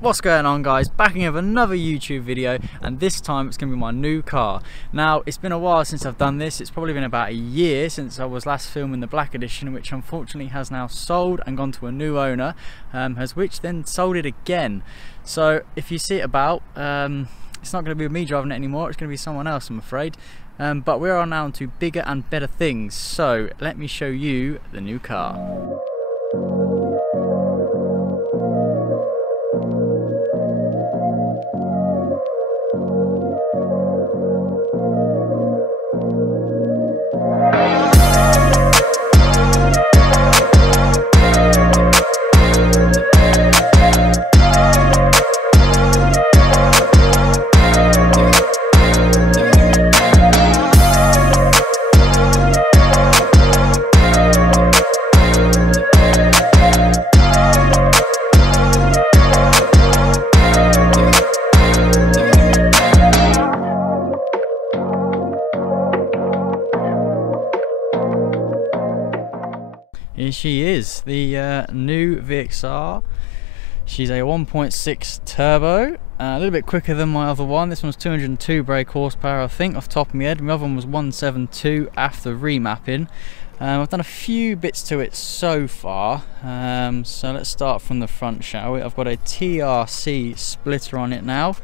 What's going on, guys? Back again with another YouTube video, and this time it's going to be my new car. Now, it's been a while since I've done this. It's probably been about a year since I was last filming the black edition, which unfortunately has now sold and gone to a new owner, which then sold it again. So if you see it about, it's not going to be me driving it anymore. It's going to be someone else, I'm afraid. But we are now on to bigger and better things. So let me show you the new car. Here she is, the new VXR. She's a 1.6 turbo, a little bit quicker than my other one. This one's 202 brake horsepower, I think, off the top of my head. My other one was 172 after remapping. I've done a few bits to it so far, so let's start from the front, shall we? I've got a TRC splitter on it now.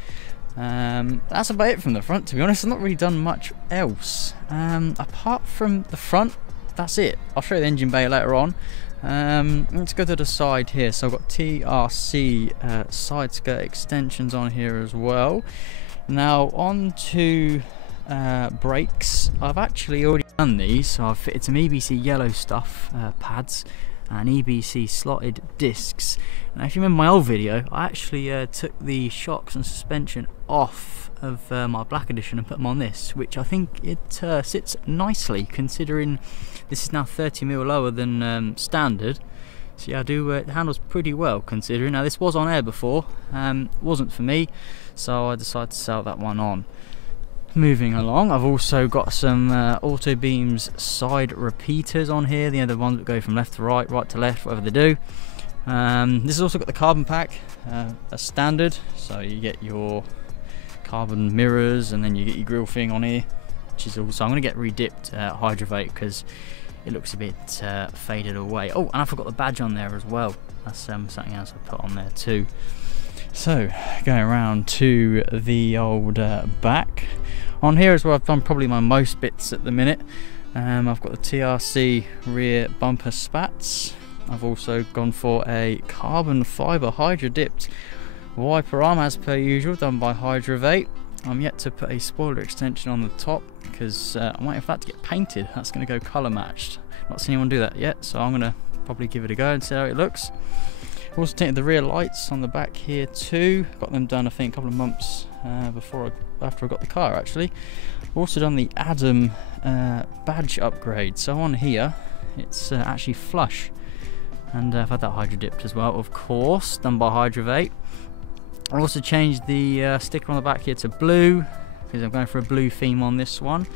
That's about it from the front, to be honest. I've not really done much else apart from the front. That's it. I'll show you the engine bay later on. Let's go to the side here. So I've got TRC side skirt extensions on here as well. Now on to brakes. I've actually already done these, so I've fitted some EBC yellow stuff pads and EBC slotted discs. Now if you remember my old video, I actually took the shocks and suspension off of my black edition and put them on this, which I think it sits nicely considering this is now 30mm lower than standard. So yeah, it handles pretty well considering. Now this was on air before, wasn't for me, so I decided to sell that one on. Moving along, I've also got some Auto Beams side repeaters on here. The other ones that go from left to right, right to left, whatever they do. This has also got the carbon pack, as standard, so you get your carbon mirrors and then you get your grille thing on here, which is also, I'm going to get redipped Hydrovate because it looks a bit faded away. Oh, and I forgot the badge on there as well. That's something else I put on there too. So going around to the old back. On here is where I've done probably my most bits at the minute. I've got the TRC rear bumper spats. I've also gone for a carbon fibre hydro dipped wiper arm as per usual, done by Hydrovate. I'm yet to put a spoiler extension on the top because I'm waiting for that to get painted. That's going to go colour matched. Not seen anyone do that yet, so I'm going to probably give it a go and see how it looks. Also tinted the rear lights on the back here too. Got them done I think a couple of months after I got the car actually. Also done the Adam badge upgrade. So on here it's actually flush, and I've had that hydro dipped as well, of course, done by Hydrovate. I also changed the sticker on the back here to blue because I'm going for a blue theme on this one.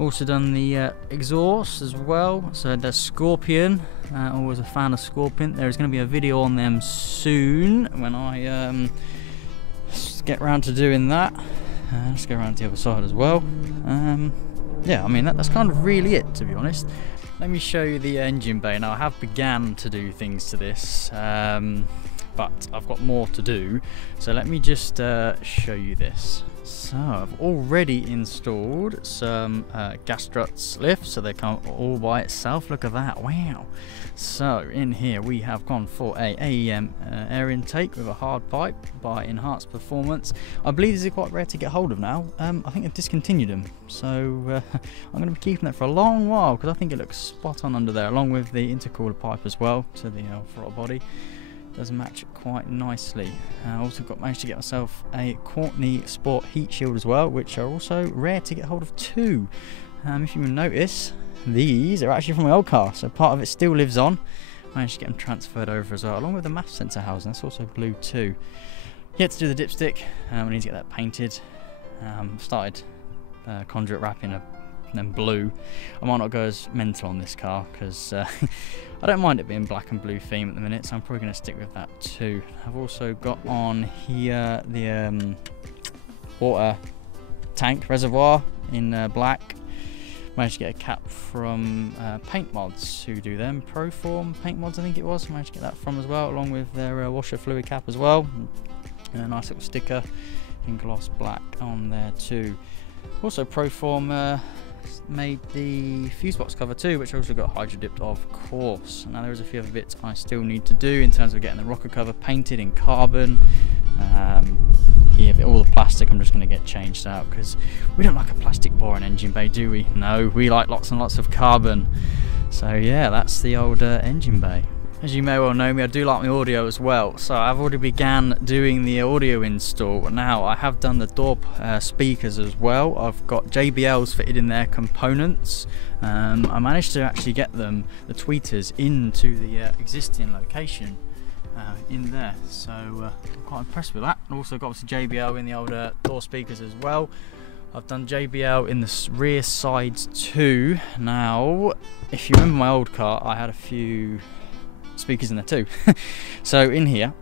Also done the exhaust as well. So there's Scorpion. Always a fan of Scorpion. There's going to be a video on them soon when I get around to doing that. Let's go around to the other side as well. Yeah, I mean that's kind of really it, to be honest. Let me show you the engine bay. Now I have began to do things to this, but I've got more to do, so let me just show you this. So I've already installed some gas struts lifts, so they come all by itself. Look at that, wow. So in here we have gone for a AEM air intake with a hard pipe by Enhanced Performance. I believe these are quite rare to get hold of now. I think they've discontinued them, so I'm going to be keeping that for a long while because I think it looks spot on under there, along with the intercooler pipe as well to the throttle body. Does match quite nicely. I also managed to get myself a Courtney Sport heat shield as well, which are also rare to get hold of too. If you will notice, these are actually from my old car, so part of it still lives on. I managed to get them transferred over as well, along with the mass sensor housing. That's also blue too. Yet to do the dipstick. We need to get that painted. Started conduit wrapping a than blue. I might not go as mental on this car because I don't mind it being black and blue theme at the minute, so I'm probably going to stick with that too. I've also got on here the water tank reservoir in black. Managed to get a cap from Paint Mods, who do them. Proform Paint Mods, I think it was. Managed to get that from as well, along with their washer fluid cap as well. And a nice little sticker in gloss black on there too. Also, Proform made the fuse box cover too, which I also got hydro dipped, of course. Now there is a few other bits I still need to do in terms of getting the rocker cover painted in carbon. Yeah, but all the plastic I'm just going to get changed out because we don't like a plastic boring engine bay, do we? No, we like lots and lots of carbon. So yeah, that's the old engine bay. As you may well know me, I do like my audio as well, so I've already began doing the audio install. Now I have done the door speakers as well. I've got JBLs fitted in their components. I managed to actually get them, the tweeters, into the existing location in there, so I'm quite impressed with that. I've also got obviously JBL in the old door speakers as well. I've done JBL in the rear sides too. Now, if you remember my old car, I had a few speakers in there too. So in here,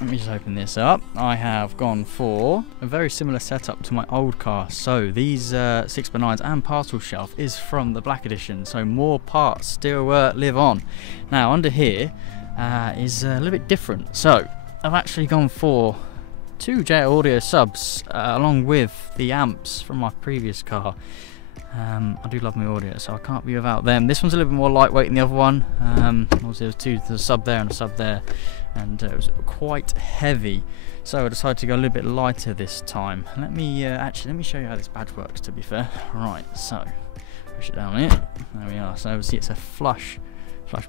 let me just open this up. I have gone for a very similar setup to my old car. So these 6x9s and parcel shelf is from the black edition, so more parts still live on. Now under here is a little bit different. So I've actually gone for 2 Jet Audio subs along with the amps from my previous car. I do love my audio, so I can't be without them. This one's a little bit more lightweight than the other one. Also there was 2, there's a sub there and a sub there, and it was quite heavy, so I decided to go a little bit lighter this time. Let me actually, let me show you how this badge works, to be fair. Right, so push it down here, there we are. So obviously it's a flush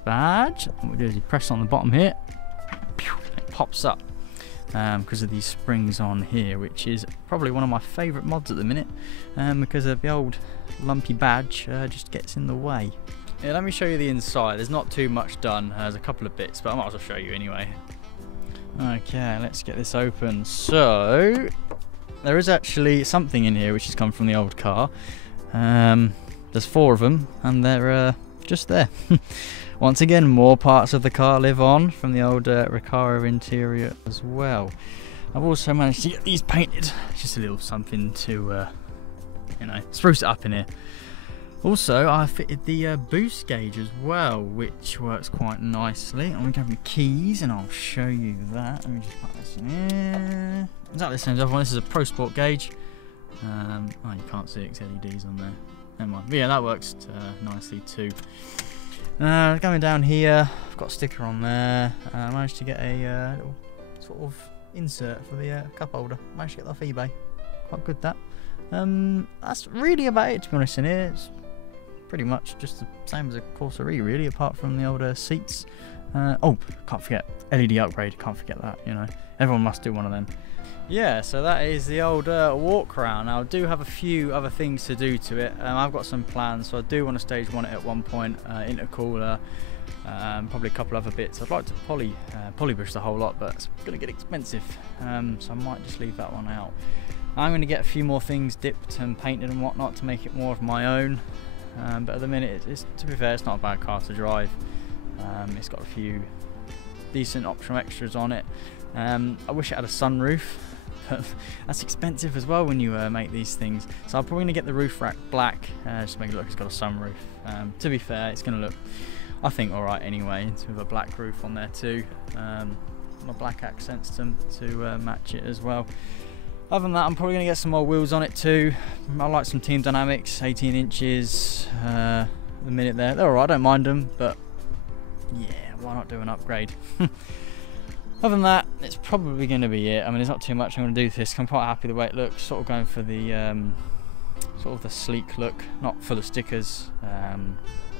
badge. What we do is you press on the bottom here, it pops up because of these springs on here, which is probably one of my favourite mods at the minute, because of the old lumpy badge just gets in the way. Yeah, let me show you the inside. There's not too much done, there's a couple of bits, but I might as well show you anyway. Okay, let's get this open. So there is actually something in here which has come from the old car. There's 4 of them, and they're just there. Once again, more parts of the car live on from the old Recaro interior as well. I've also managed to get these painted. Just a little something to, you know, spruce it up in here. Also, I fitted the boost gauge as well, which works quite nicely. I'm going to grab my keys and I'll show you that. Let me just put this in here. Exactly the same as the other one. This is a Pro Sport gauge. Oh, you can't see it, it's LEDs on there. Never mind. But yeah, that works nicely too. Going down here, I've got a sticker on there. I managed to get a little sort of insert for the cup holder. Managed to get that off eBay. Quite good, that. That's really about it, to be honest. In here, it's pretty much just the same as a Corsa E, really, apart from the older seats. Oh, can't forget LED upgrade. Can't forget that. You know, everyone must do one of them. Yeah, so that is the old walk around. Now I do have a few other things to do to it. I've got some plans, so I do want to stage 1 it at one point, intercooler, probably a couple other bits. I'd like to polybrush the whole lot, but it's going to get expensive, so I might just leave that one out. I'm going to get a few more things dipped and painted and whatnot to make it more of my own, but at the minute, to be fair, it's not a bad car to drive. It's got a few decent optional extras on it. I wish it had a sunroof, but that's expensive as well when you make these things. So I'm probably going to get the roof rack black, just to make it look like it's got a sunroof. To be fair, it's going to look, I think, alright anyway, with a black roof on there too. My black accents to match it as well. Other than that, I'm probably going to get some more wheels on it too. I like some Team Dynamics, 18 inches, the minute they're alright, I don't mind them, but yeah, why not do an upgrade? Other than that, it's probably going to be it. I mean, there's not too much I'm going to do with this. I'm quite happy the way it looks. Sort of going for the sort of the sleek look, not full of stickers,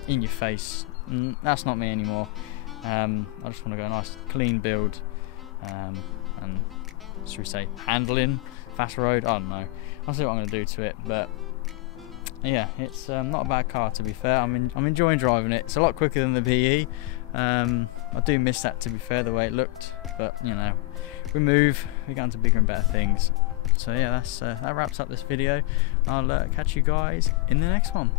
in your face. That's not me anymore. I just want to go a nice clean build, and should we say handling, fast road. I don't know. I'll see what I'm going to do to it, but yeah, it's not a bad car, to be fair. I'm enjoying driving it. It's a lot quicker than the PE. I do miss that, to be fair, the way it looked, but you know, we move, we go into bigger and better things. So yeah, that wraps up this video. I'll catch you guys in the next one.